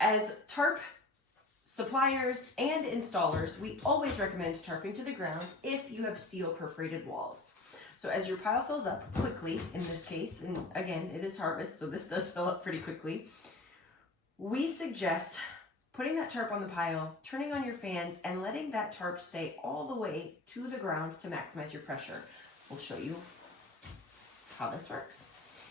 As tarp suppliers and installers, we always recommend tarping to the ground if you have steel perforated walls. So as your pile fills up quickly, in this case, and again, it is harvest, so this does fill up pretty quickly, we suggest putting that tarp on the pile, turning on your fans, and letting that tarp stay all the way to the ground to maximize your pressure. We'll show you how this works.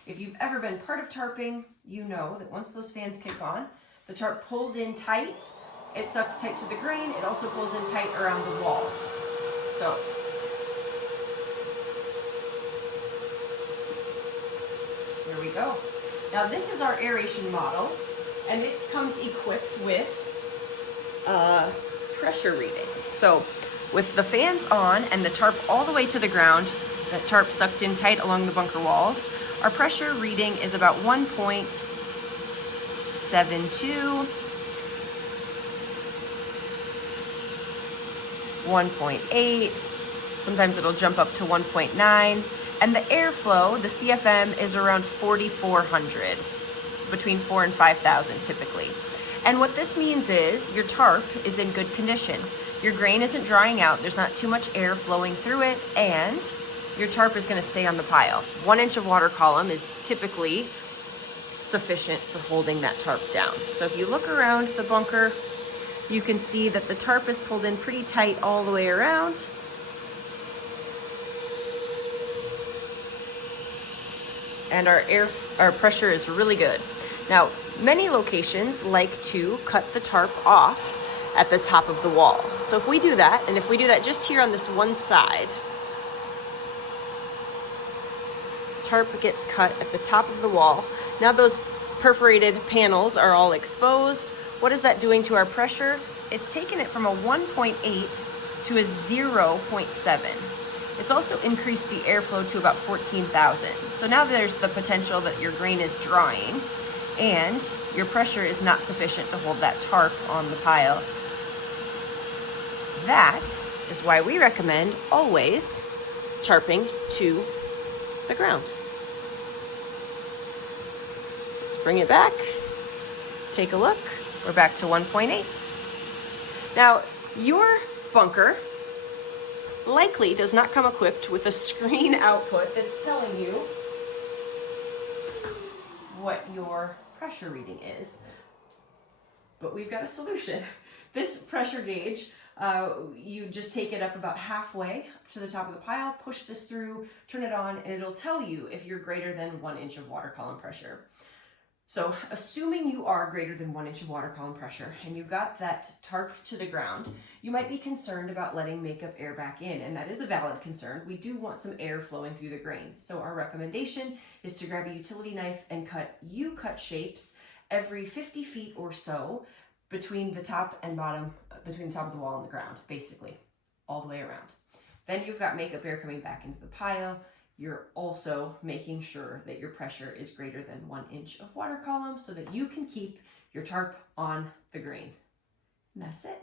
If you've ever been part of tarping, you know that once those fans kick on, the tarp pulls in tight, it sucks tight to the grain, it also pulls in tight around the walls. So, here we go. Now this is our aeration model, and it comes equipped with a pressure reading. So with the fans on and the tarp all the way to the ground, that tarp sucked in tight along the bunker walls, our pressure reading is about 1.72, 1.8, sometimes it'll jump up to 1.9, and the airflow, the CFM, is around 4,400, between 4,000 and 5,000 typically. And what this means is your tarp is in good condition. Your grain isn't drying out, there's not too much air flowing through it, and your tarp is going to stay on the pile. 1 inch of water column is typically sufficient for holding that tarp down. So if you look around the bunker, you can see that the tarp is pulled in pretty tight all the way around. And our pressure is really good. Now, many locations like to cut the tarp off at the top of the wall. So if we do that, and if we do that just here on this one side, tarp gets cut at the top of the wall. Now those perforated panels are all exposed. What is that doing to our pressure? It's taken it from a 1.8 to a 0.7. It's also increased the airflow to about 14,000. So now there's the potential that your grain is drying and your pressure is not sufficient to hold that tarp on the pile. That is why we recommend always tarping to the ground. Let's bring it back. Take a look. We're back to 1.8. Now, your bunker likely does not come equipped with a screen output that's telling you what your pressure reading is. But we've got a solution. This pressure gauge, you just take it up about halfway up to the top of the pile, push this through, turn it on, and it'll tell you if you're greater than 1 inch of water column pressure. So assuming you are greater than 1 inch of water column pressure and you've got that tarp to the ground, you might be concerned about letting makeup air back in, and that is a valid concern. We do want some air flowing through the grain. So our recommendation is to grab a utility knife and cut U-cut shapes every 50 feet or so between the top and bottom, between the top of the wall and the ground, basically, all the way around. Then you've got makeup air coming back into the pile. You're also making sure that your pressure is greater than 1 inch of water column so that you can keep your tarp on the grain. And that's it.